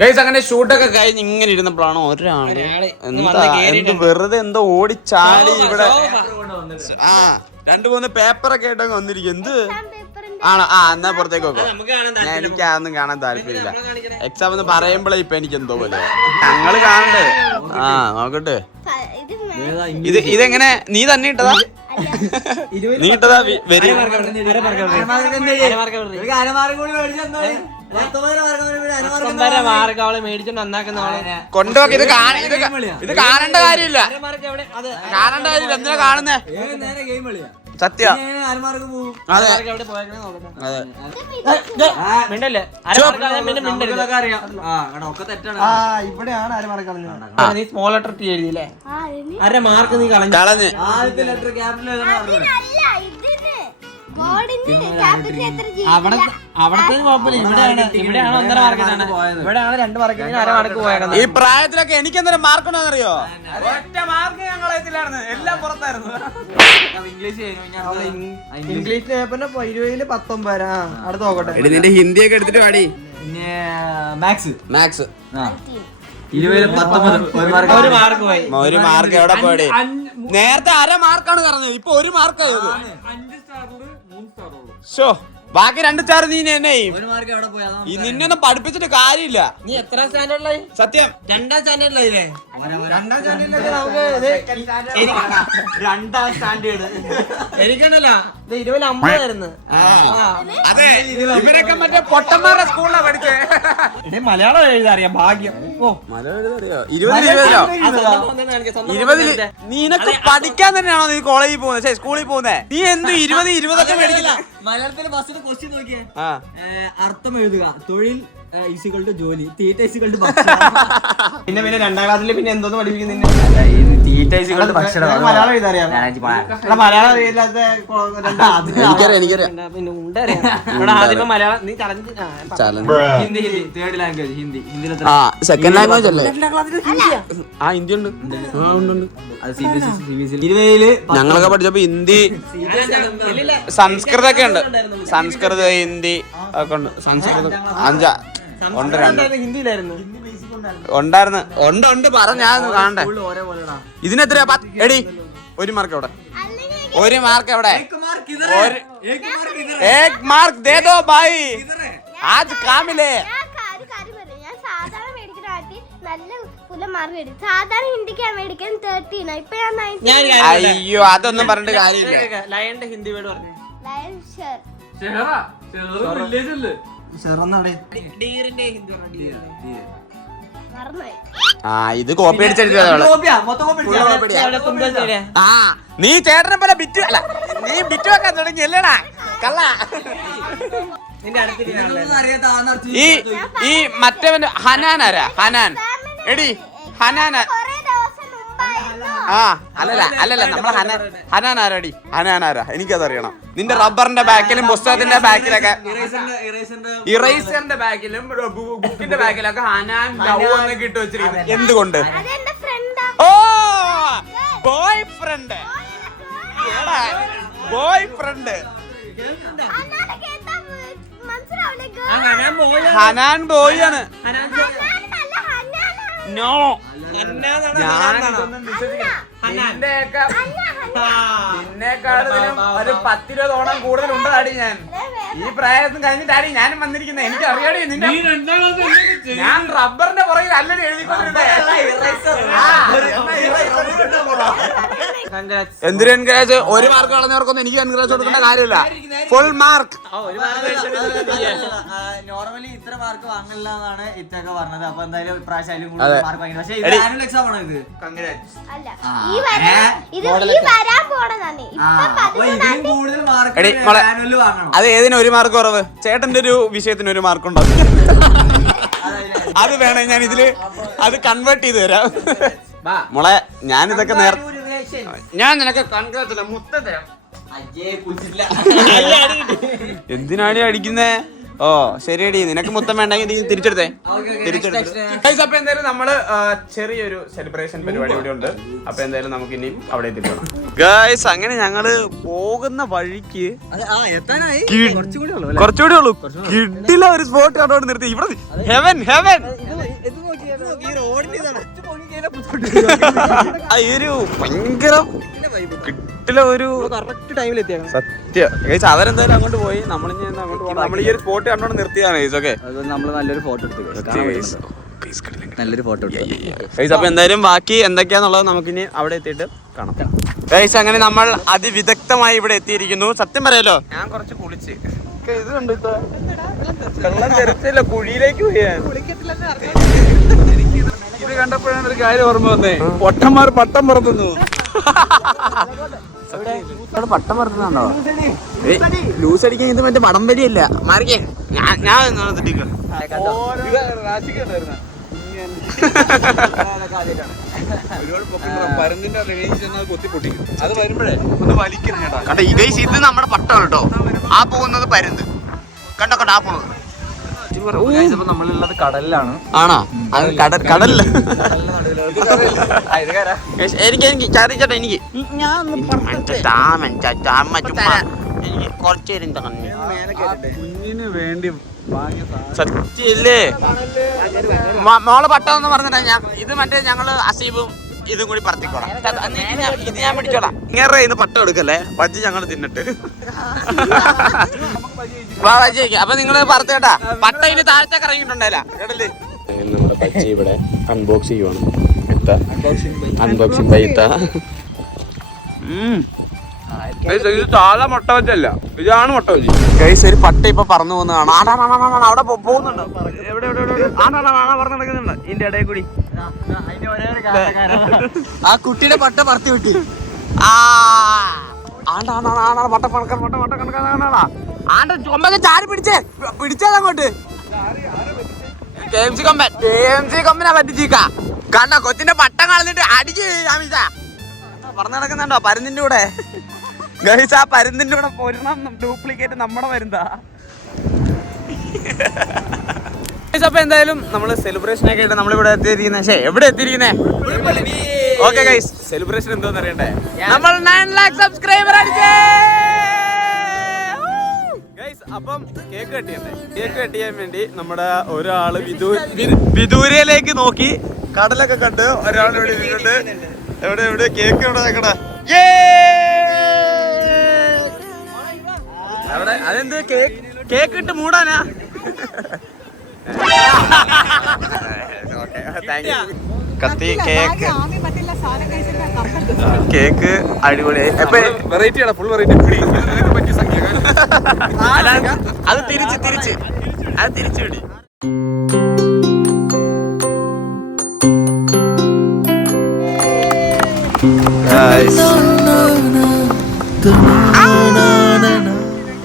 Guys അങ്ങനെ ഷൂട്ടൊക്കെ കഴിഞ്ഞ് ഇങ്ങനെ ഇരുന്നപ്പോഴാണ് ഒരാള് എന്ത് വെറുതെ എന്തോ ഓടിച്ചാടി ഇവിടെ രണ്ടു മൂന്ന് പേപ്പറൊക്കെ ആയിട്ടൊക്കെ വന്നിരിക്കും. എന്ത് ആണോ? എന്നാ പുറത്തേക്ക് വെക്കോ. എനിക്ക് അതൊന്നും കാണാൻ താല്പര്യമില്ല. എക്സാം എന്ന് പറയുമ്പോഴേ ഇപ്പൊ എനിക്ക് എന്തോ പോലെ ഞങ്ങള് കാണണ്ടേ. നോക്കട്ടെ. ഇതെങ്ങനെ നീ തന്നെ ഇട്ടതാ? നീ ഇട്ടതാ? കൊണ്ടുപോക്കി. ഇത് കാണേണ്ട കാര്യമില്ല. എന്തിനാ കാണുന്നേ? സത്യ അതെ നീ സ്മോൾ ലെറ്റർ ടി എഴുതിയില്ലേ? അര മാർക്ക് നീ കളഞ്ഞു. ആദ്യത്തെ ലെറ്റർ ക്യാപിറ്റൽ അവിടത്തെ കുഴപ്പമില്ല. ഇവിടെയാണ് 1.5 മാർക്കിനാണ്. ഇവിടെയാണ് 2 മാർക്കിന് അര മാർക്ക് പോയത്. ഈ പ്രായത്തിലൊക്കെ എനിക്ക് എന്തൊരു മാർക്ക് ഉണ്ടോന്നറിയോ? ഒറ്റ മാർക്ക് ഞങ്ങൾ എല്ലാം പുറത്തായിരുന്നു. ഇംഗ്ലീഷ് പേപ്പറിന് 20-ല് 19. അടുത്ത് നോക്കട്ടെ. നിന്റെ ഹിന്ദിയൊക്കെ എടുത്തിട്ട് പാടി. പിന്നെ മാത്സ് 20-ല് 19. ഒരു മാർക്ക് പോയി. ഒരു മാർക്ക് എവിടെ പോയി? നേരത്തെ അര മാർക്കാണ് പറഞ്ഞത്, ഇപ്പൊ 1 മാർക്കായത്. ബാക്കി 2 സ്റ്റാർ നീ എന്നെ നിന്നൊന്നും പഠിപ്പിച്ചിട്ട് കാര്യമില്ല. നീ എത്ര സ്റ്റാൻഡേർഡിലായി? സത്യം 2ാം സ്റ്റാൻഡേർഡിലായില്ലേ? 2ാം സ്റ്റാൻഡേർഡ് എനിക്കുണ്ടല്ലോ. ഇത് 20-ല് 50 ആയിരുന്നു. അതെ, ഇവരൊക്കെ മറ്റേ പൊട്ടന്മാരുടെ സ്കൂളിലാ പഠിച്ചേ. മലയാളം എഴുതാറിയാം. ഭാഗ്യം. നിനക്ക് പഠിക്കാൻ തന്നെയാണോ നീ കോളേജിൽ പോകുന്നത്, സ്കൂളിൽ പോകുന്നേ? നീ എന്ത് 20 മേടിക്കില്ല? മലയാളത്തിലെ ഫസ്റ്റ് ക്വസ്റ്റ്യൻ നോക്കിയേ. അർത്ഥം എഴുതുക. തൊഴിൽ ഈസിക്വൽ ടു ജോലി, തീറ്റ ഈസിക്വൽ ടു ഭക്ഷണം. പിന്നെ 2ാം ക്ലാസ്സിൽ പിന്നെ എന്തോന്ന് പഠിപ്പിക്കുന്നു? മലയാളം എഴുതാറിയാം. മലയാളം അറിയില്ലാത്ത ആദ്യമേ മലയാളം നീ ഹിന്ദി തേർഡ് ലാംഗ്വേജ്. ഹിന്ദിയിലെ സെക്കൻഡ് ലാംഗ്വേജ് അല്ലേ? ഹിന്ദി ഉണ്ട്. ഞങ്ങളൊക്കെ പഠിച്ചപ്പോ ഹിന്ദി, സംസ്കൃതം ഒക്കെ ഉണ്ട്. സംസ്കൃതം, ഹിന്ദി ഒക്കെ ഉണ്ട്. സംസ്കൃതം 5 ഉണ്ട്. 2 ഹിന്ദിയിലായിരുന്നു. ഉണ്ട് പറ, ഞാൻ കാണണ്ടേ. ഇതിനെത്രയാ? എടി 1 മാർക്ക് എവിടെ? 1 മാർക്ക് എവിടെ? 1 മാർക്ക് ദേ ദോ ഭായി, ആജ് കാമിലേ. അയ്യോ, അതൊന്നും പറഞ്ഞിട്ട് കാര്യമില്ല. ലയന്റെ ഹിന്ദി വേർഡ് പറഞ്ഞു. ഇത് കോപ്പി അടിച്ചെടുത്തതാണ്. നീ ചേട്ടനെ പോലെ ബിറ്റ് അല്ല, നീ ബിറ്റ് വെക്കാൻ തുടങ്ങിയല്ലേടാ കള്ള. ഈ മറ്റവൻ ഹനാൻ ആരാ? ഹനാൻ എടി ഹനാൻ. അല്ലല്ല നമ്മളെ ഹനാൻ ആരാടി? ഹനാൻ ആരാ? എനിക്കതറിയണം. നിന്റെ റബ്ബറിന്റെ ബാക്കിലും പുസ്തകത്തിന്റെ ബാക്കിലൊക്കെ, ഇറേസറിന്റെ ബാക്കിലും ബുക്കിന്റെ ബാക്കിലൊക്കെ ഹനാൻ ലവ് എന്നൊക്കെ ഇട്ട് വെച്ചിരിക്കുന്നത് എന്തുകൊണ്ട്? ഓ, ബോയ് ഫ്രണ്ട്. ഹനാൻ ബോയ് ആണ്. നോ, നിന്നെക്കാളും ഒരു 10-20 ഓണം കൂടുതൽ ഉണ്ടതാടി ഞാൻ. ഈ പ്രായത്തും കഴിഞ്ഞിട്ടാടി ഞാനും വന്നിരിക്കുന്നത്. എനിക്ക് അറിയാടി നിന്നെ. ഞാൻ റബ്ബറിന്റെ പുറകിൽ അല്ലടി എഴുതിക്കൊണ്ടിരുന്നേ. എന്തിനു എൻകറേജ്? 1 മാർക്ക് കളഞ്ഞവർക്കൊന്നും എനിക്ക് എൻകറേജ് കൊടുക്കേണ്ട കാര്യമില്ല. Full mark. നോർമലി ഇത്ര മാർക്ക് വാങ്ങില്ല എന്നാണ് ഇതൊക്കെ പറഞ്ഞത്. അപ്പൊ എന്തായാലും ഇപ്രാവശ്യം മാർക്ക് വാങ്ങി. പക്ഷേ ഇത് ആനുവൽ എക്സാം ആണ്. ഇത് അത് ഏതിനും 1 മാർക്ക് കുറവ്? ചേട്ടന്റെ ഒരു വിഷയത്തിന് 1 മാർക്കുണ്ടോ? അത് വേണേ ഞാൻ ഇതില് അത് കൺവേർട്ട് ചെയ്ത് തരാം. മോളെ, ഞാനിതൊക്കെ ഞാൻ നിനക്ക് കൺഗ്രാറ്റ് മുത്ത തരാം. എന്തിനാണ് അടിക്കുന്നേ? ഓ ശരിയടി, നിനക്ക് മുത്തം വേണ്ടെങ്കിൽ നീ തിരിച്ചെടുത്തേ. അപ്പൊ എന്തായാലും നമ്മള് ചെറിയൊരു സെലിബ്രേഷൻ പരിപാടി കൂടി ഉണ്ട്. അപ്പൊ എന്തായാലും നമുക്ക് ഇനിയും അവിടെ എത്തിക്കണം ഗായ്സ്. അങ്ങനെ ഞങ്ങള് പോകുന്ന വഴിക്ക് കുറച്ചുകൂടി ഉള്ളൂ, കിഡിലെ ഒരു സ്പോട്ട് കണ്ടോണ്ട് നിർത്തി. ഇവിടെ ഹെവൻ ഈ ഒരു ഭയങ്കര കിട്ടില്ല ഒരു സത്യം ഗൈസ്. അവരെന്തായാലും അങ്ങോട്ട് പോയി, നമ്മളിനി അങ്ങോട്ട് പോകണം. നമ്മൾ ഈ ഒരു സ്പോട്ട് കണ്ടോണ്ട് നിർത്തിയാണ് ഗൈസ്. ഓക്കെ, നമ്മൾ നല്ലൊരു ഫോട്ടോ എടുത്തു, നല്ലൊരു ഫോട്ടോ എടുത്തു ഗൈസ്. അപ്പൊ എന്തായാലും ബാക്കി എന്തൊക്കെയാന്നുള്ളത് നമുക്കിനി അവിടെ എത്തിയിട്ട് കാണാം ഗൈസ്. അങ്ങനെ നമ്മൾ അതിവിദഗ്ധമായി ഇവിടെ എത്തിയിരിക്കുന്നു. സത്യം പറയാലോ, ഞാൻ കുറച്ച് കുളിച്ച് ഇത് കണ്ടു, വെള്ളം തെറിച്ചില്ല, കുഴിയിലേക്ക് പോയാ. ഇത് കണ്ടപ്പോഴാണ് ഒരു കാര്യം ഓർമ്മ വന്നേ, പൊട്ടന്മാർ പട്ടം പറത്തുന്നു. പട്ടം പറത്തുന്നുണ്ടോ? ലൂസ് അടിക്കാൻ ഇത് മറ്റേ വടം വലിയല്ല, മാറിക്കേ. ഞാൻ പരുന്തിന്റെ റേഞ്ച് കൊത്തി പൊട്ടിക്കും. അത് വരുമ്പോഴേ ഒന്ന് വലിക്കണം കേട്ടോ. കണ്ടോ ഗൈസ്, ഇത് നമ്മുടെ പട്ടം കേട്ടോ. ആ പോകുന്നത് പരുന്ത്, കണ്ടോ കണ്ടോ ആ പോകുന്നത്. നമ്മളുള്ളത് കടലിലാണ്. ആണോ? അത് കടലില്ല. എനിക്ക് ചാറിച്ചേട്ടാ, എനിക്ക് കുറച്ച് കുഞ്ഞിന് വേണ്ടി സത്യല്ലേ മോള് പട്ടമെന്ന് പറഞ്ഞിട്ടാ ഞാൻ ഇത് മറ്റേ ഞങ്ങള് അസീബും ഇതും കൂടി പറത്തിക്കോളാം. ഇത് ഞാൻ പിടിച്ചോളാം. ഇങ്ങനെ ഇന്ന് പട്ടം എടുക്കല്ലേ, പറ്റി ഞങ്ങള് തിന്നിട്ട് അപ്പൊ നിങ്ങള് പറത്തേട്ടാ. പട്ട ഇനി താഴത്തേക്ക് ഇറങ്ങിയിട്ടുണ്ടല്ല കേട്ടല്ലേ. നമ്മുടെ പച്ചി ഇവിടെ അൺബോക്സ് ചെയ്യുവാണ്. അൺബോക്സിംഗ് ബൈത്ത. ഇത് സാധാ മുട്ട വെച്ചല്ല, ഇതാണ് മുട്ട വെച്ച്. ഗൈസ്, ഒരു പട്ട ഇപ്പൊ പറന്നു പോകുന്നതാണ്. അവിടെ പോകുന്നുണ്ട്. എവിടെ പറന്നു നടക്കുന്നുണ്ട് ഇതിന്റെ ഇടയിൽ കൂടി. ആ കുട്ടിയുടെ പട്ട പറത്തി വിട്ടി. ചുമക്കെ ചാരി പിടിച്ചേങ്ങോട്ട്. കൊമ്പനെ പറ്റിച്ചീക്ക. കണ്ട കൊച്ചിന്റെ പട്ടം കളഞ്ഞിട്ട് അടിച്ച് പറന്നു നടക്കുന്നുണ്ടോ പരുന്തിന്റെ കൂടെ. ഗൈസ്, ആ പരുന്തിന്റെ കൂടെ പൊരണം ഡ്യൂപ്ലിക്കേറ്റ് നമ്മുടെ പരുന്താ. അപ്പൊ എന്തായാലും നമ്മള് സെലിബ്രേഷൻ ഒക്കെ ആയിട്ട് നമ്മളിവിടെ എത്തിയിരിക്കുന്നത്. എവിടെ എത്തിയിരിക്കുന്നേ? ഓക്കെ ഗൈസ്, സെലിബ്രേഷൻ എന്തോന്ന് അറിയണ്ടേ? നമ്മൾ 9 lakh സബ്സ്ക്രൈബർ അടിച്ചേ ഗൈസ്. അപ്പം കേക്ക് കട്ടിയണ്ടേ? കേക്ക് കട്ടിയാൻ വേണ്ടി നമ്മുടെ ഒരാള് വിദൂരയിലേക്ക് നോക്കി കടലൊക്കെ കണ്ട് ഒരാൾ ഇവിടെ ഇരുന്നിട്ട് എവിടെ കേക്ക് എവിടെ വെക്കടാ? അവിടെ അതെന്ത് കേക്ക് ഇട്ട് മൂടാനാ? കത്തി കേക്ക് അടിപൊളി. വെറൈറ്റിയാണ്, ഫുൾ വെറൈറ്റി. അത് തിരിച്ച് വിടി.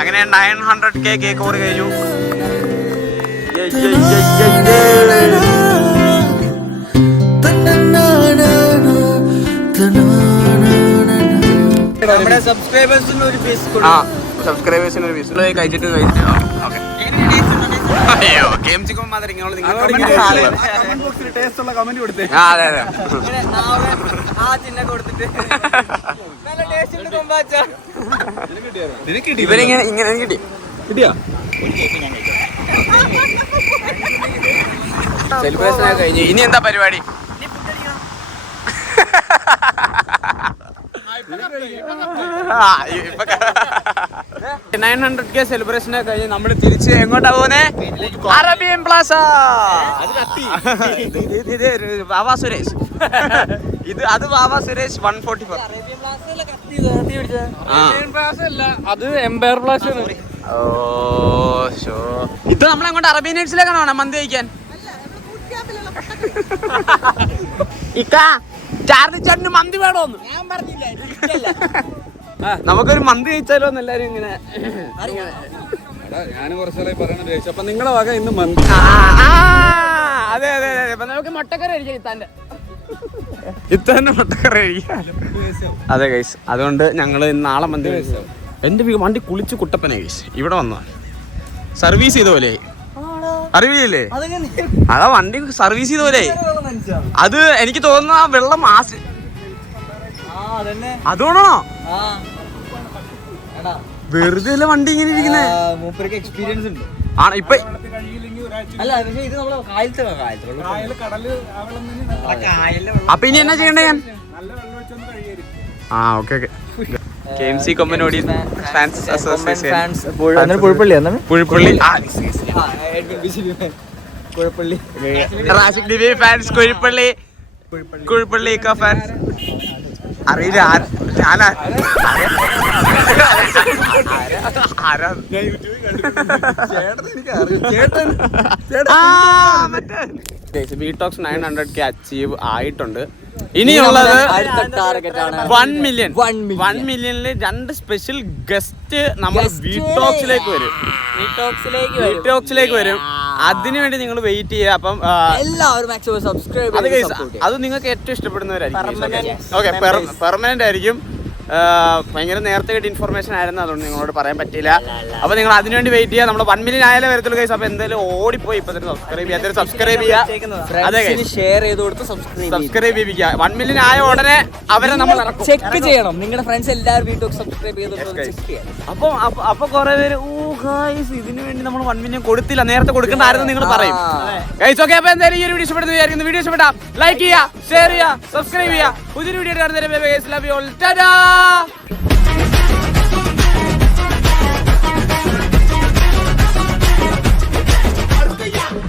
അങ്ങനെ 900K കേക്ക് ഓർ കഴിഞ്ഞു. നമ്മുടെ സബ്സ്ക്രൈബേഴ്സിന് ഒരു പീസ് കഴിച്ചിട്ട് അയ്യോ ഗെയിംസിക്കും മാത്രം ടേസ്റ്റ് ഉള്ള കമന്റ് കൊടുത്തേ. അതെ ഇവരിങ്ങനെ കിട്ടി. കിട്ടിയാ സെലിബ്രേഷൻ ഒക്കെ കഴിഞ്ഞു. ഇനി എന്താ പരിപാടി? 900K സെലിബ്രേഷൻ ഒക്കെ കഴിഞ്ഞ് നമ്മൾ തിരിച്ച് എങ്ങോട്ടാ പോകുന്നേ? അറബിയൻ പ്ലാസ. ബാബാ സുരേഷ്. അത് ബാബാ സുരേഷ് 144. അത് എംപയർ പ്ലാസ്. ഓ ഷോ. ഇത് നമ്മളെങ്ങോട്ട് അറബിയൻ നൈറ്റ്സിലേക്കാണോ മന്തി കഴിക്കാൻ? ചാർലി ചേട്ടന് മന്തി വേണോന്ന് നമുക്കൊരു മന്തി കഴിച്ചാലോ എന്ന് എല്ലാരും ഇങ്ങനെ. ഞാൻ കുറച്ചായി പറയണത് ചോദിച്ചു. അപ്പൊ നിങ്ങളെ വക ഇന്ന് മന്തി. അതെ അപ്പൊ നമുക്ക് മുട്ടക്കറി കഴിക്കാം. ഇത്തന്നെ മുട്ടക്കറി കഴിക്കാം. അതെ ഗൈസ്, അതുകൊണ്ട് ഞങ്ങള് നാളെ മന്തി കഴിച്ചു. എന്റെ വണ്ടി കുളിച്ച് കുട്ടപ്പനെ ഗൈസ് ഇവിടെ വന്നോ സർവീസ് ചെയ്ത പോലെ അറിവില്ലേ? അതാ വണ്ടി സർവീസ് ചെയ്ത പോലെ. അത് എനിക്ക് തോന്നുന്നു ആ വെള്ളം അതുകൊണ്ടാണോ വെറുതെ അല്ല വണ്ടി ഇങ്ങനെ ഇരിക്കുന്നേ? എക്സ്പീരിയൻസ് ഉണ്ട്. ആണ് ഇപ്പൊ. അല്ല പക്ഷേ ഇത് നമ്മള് കായലത്തെ അപ്പൊ ഇനി എന്നാ ചെയ്യണ്ടേ ഞാൻ? ആ ഓക്കെ ഓക്കെ. KMC കൊമ്പനോടി ഫാൻസ് അസോസിയേഷൻ പുഴപ്പള്ളി എന്താണ് പുഴുപ്പള്ളി. Puzhappally Rashik DB fans Kuzhippally. കുഴിപ്പള്ളി ഇക്ക ഫാൻസ് അറിയില്ല. ഞാനാ VTOX 900K അച്ചീവ് ആയിട്ടുണ്ട്. ഇനിയുള്ളത് 1 മില്യൺ. 1 മില്യണില് 2 സ്പെഷ്യൽ ഗസ്റ്റ് നമ്മൾ VTOXിലേക്ക് വരും. അതിനുവേണ്ടി നിങ്ങൾ വെയിറ്റ് ചെയ്യുക. അപ്പം എല്ലാവരും മാക്സിമം സബ്സ്ക്രൈബ് അത് നിങ്ങൾക്ക് ഏറ്റവും ഇഷ്ടപ്പെടുന്നവരായിരിക്കും. ഓക്കെ, പെർമനന്റ് ആയിരിക്കും. ഭയങ്കര നേരത്തെ കിട്ടിയ ഇൻഫർമേഷൻ ആയിരുന്നു, അതുകൊണ്ട് നിങ്ങളോട് പറയാൻ പറ്റില്ല. അപ്പൊ നിങ്ങൾ അതിനുവേണ്ടി വെയിറ്റ് ചെയ്യുക. നമ്മൾ 1 മില്യൺ ആയാലേ വരത്തുള്ളൂ ഗൈസ്. അപ്പൊ എന്തായാലും ഓടിപ്പോയി ഇപ്പൊ സബ്സ്ക്രൈബ് ചെയ്യുക. അതെ, ഷെയർ ചെയ്ത് കൊടുത്ത് സബ്സ്ക്രൈബ് ചെയ്യുക. 1 മില്യൺ ആയ ഉടനെ അവരെ നമ്മൾ ചെക്ക് ചെയ്യണം. നിങ്ങളുടെ ഫ്രണ്ട്സ് എല്ലാവരും വീട്ടിൽ സബ്സ്ക്രൈബ് ചെയ്ത് അപ്പൊ കുറെ പേര് ഇതിനു വേണ്ടി നമ്മൾ 1 മില്യൺ കൊടുത്തില്ല, നേരത്തെ കൊടുക്കേണ്ടായിരുന്നു നിങ്ങൾ പറയും ഗൈസ്. ഓക്കെ, അപ്പൊ എന്തായാലും ഈ ഒരു വീഡിയോ ഇഷ്ടപ്പെടുന്നു വിചാരിക്കുന്നു. വീഡിയോ ഇഷ്ടപ്പെട്ടാ ലൈക്ക് ചെയ്യുക, ഷെയർ ചെയ്യുക, സബ്സ്ക്രൈബ് ചെയ്യുക. പുതിയൊരു വീഡിയോ കാണുന്നവരെ bye bye guys. Love you all. Tata.